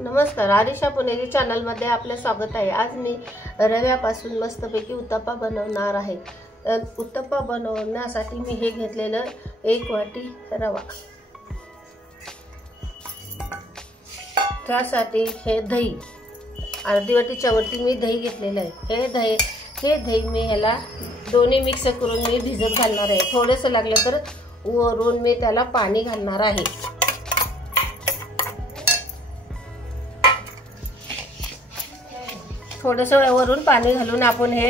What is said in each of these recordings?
नमस्कार, आरिशा पुणेरी चॅनलमध्ये आपले स्वागत आहे। आज मी रव्यापासून मस्तपैकी उत्तप्पा बनवणार आहे। उत्तप्पा बनवण्यासाठी मी हे घेतलेलं 1 वाटी रवा, त्यासाठी हे दही अर्धी वाटीच्या वरती मी दही घेतलेलं आहे। हे दही मी ह्याला दोन्ही मिक्स करून मी भिजत घालणार आहे। थोडंसं लागलं तर वरून मी त्याला पाणी घालणार आहे। थोडंसं वरून पाणी घालून आपण हे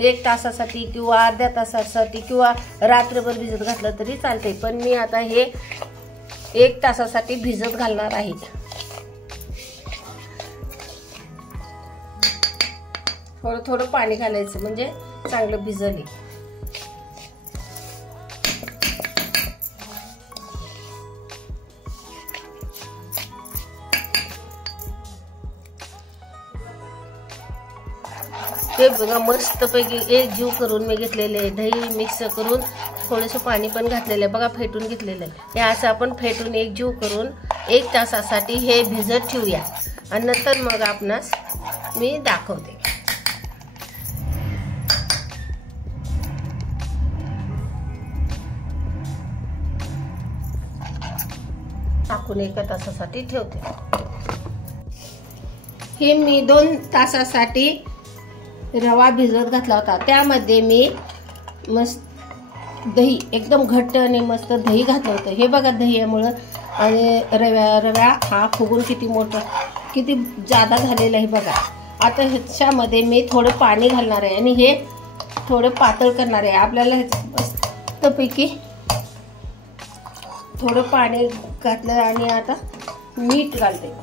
1 तासासाठी किंवा अर्ध्या तासासाठी किंवा रात्रभर भिजत घातलं तरी चालते, पण मी आता हे 1 तासासाठी भिजत घालणार आहे। थोडं पाणी घालायचं म्हणजे चांगलं भिजले। हे बघा, मस्तपैकी एक जीव करून मी घेतलेले आहे। दही मिक्स करून थोडंसं पाणी पण घातलेलं आहे, बघा फेटून घेतलेलं आहे। हे असं आपण फेटून एक जीव करून 1 तासासाठी हे भिजत ठेवूया आणि नंतर मग आपणास मी दाखवते। टाकून 1 तासासाठी ठेवते। हे मी 2 तासासाठी रवा भिजत घातला होता, त्यामध्ये मी मस्त दही एकदम घट्ट आणि मस्त दही घातलं होतं। हे बघा, दह्यामुळं आणि रव्या हा फुगून किती जादा झालेला आहे बघा। आता ह्याच्यामध्ये मी थोडं पाणी घालणार आहे आणि हे थोडं पातळ करणार आहे। आपल्याला मस्तपैकी थोडं पाणी घातलं आणि आता मीठ घालते।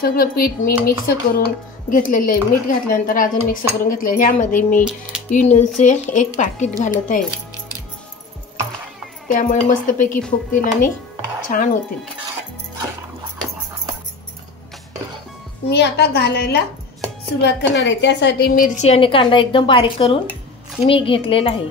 सगळं पीठ मी मिक्स करून घेतलेलं आहे। मीठ घातल्यानंतर अजून मिक्स करून घेतलं। ह्यामध्ये मी इनोचे 1 पॅकेट घालत आहे, त्यामुळे मस्तपैकी फुगतील आणि छान होतील। मी आता घालायला सुरुवात करणार आहे। त्यासाठी मिरची आणि कांदा एकदम बारीक करून मी घेतलेला आहे।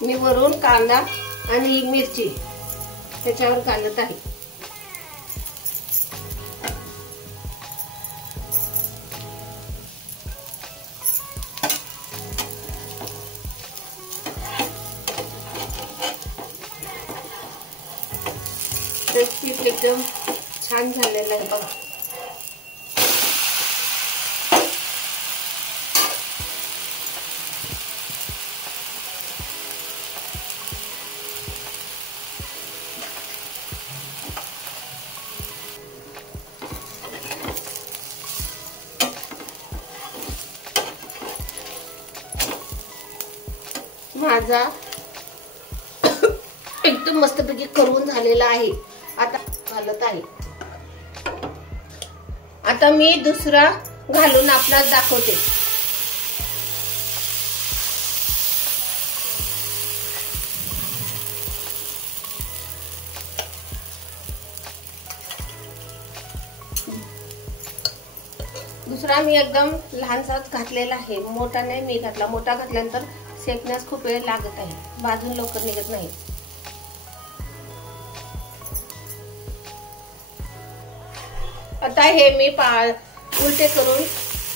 मी वरून कांदा आणि मिरची त्याच्यावर घालत आहे। पीठ एकदम छान झालेलं आहे बघा। माझा एकदम मस्तपैकी करून झालेला आहे। आता घालत आहे। आता मी दुसरा घालून आपल्याला दाखवते। दुसरा मी एकदम लहानसाच घातलेला आहे, मोठा नाही मी घातला। मोठा घातल्यानंतर शेकण्यास खूप वेळ लागत आहे, भाजून लवकर निघत नाही। आता हे मी उलटे करून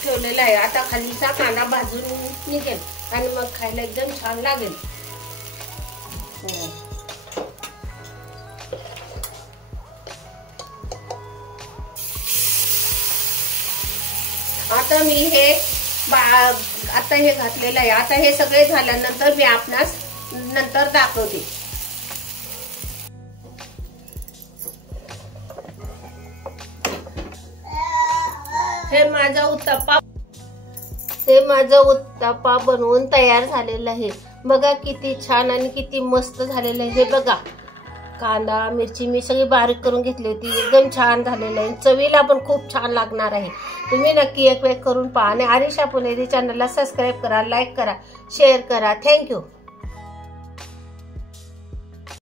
ठेवलेलं आहे। आता खालीचा कांदा भाजून निघेल आणि मग खायला एकदम छान लागेल। आता मी हे आता हे घातलेलं आहे. आता हे सगळे झाल्यानंतर मी आपणास नंतर दाखवते. हे माझा उत्तप्पा बनवून तयार झालेला आहे. बघा किती छान आणि किती मस्त झालेलं आहे. हे बघा, कांदा मिरची मी सगळी बारीक करून घेतली होती. एकदम छान झालेलं आहे. चवीला पण खूप छान लागणार आहे. तुम्ही नक्की एक वेळ करून पहा आणि आरिशा पुणेरी चॅनलला सबस्क्राईब करा, लाईक करा, शेअर करा. थँक्यू.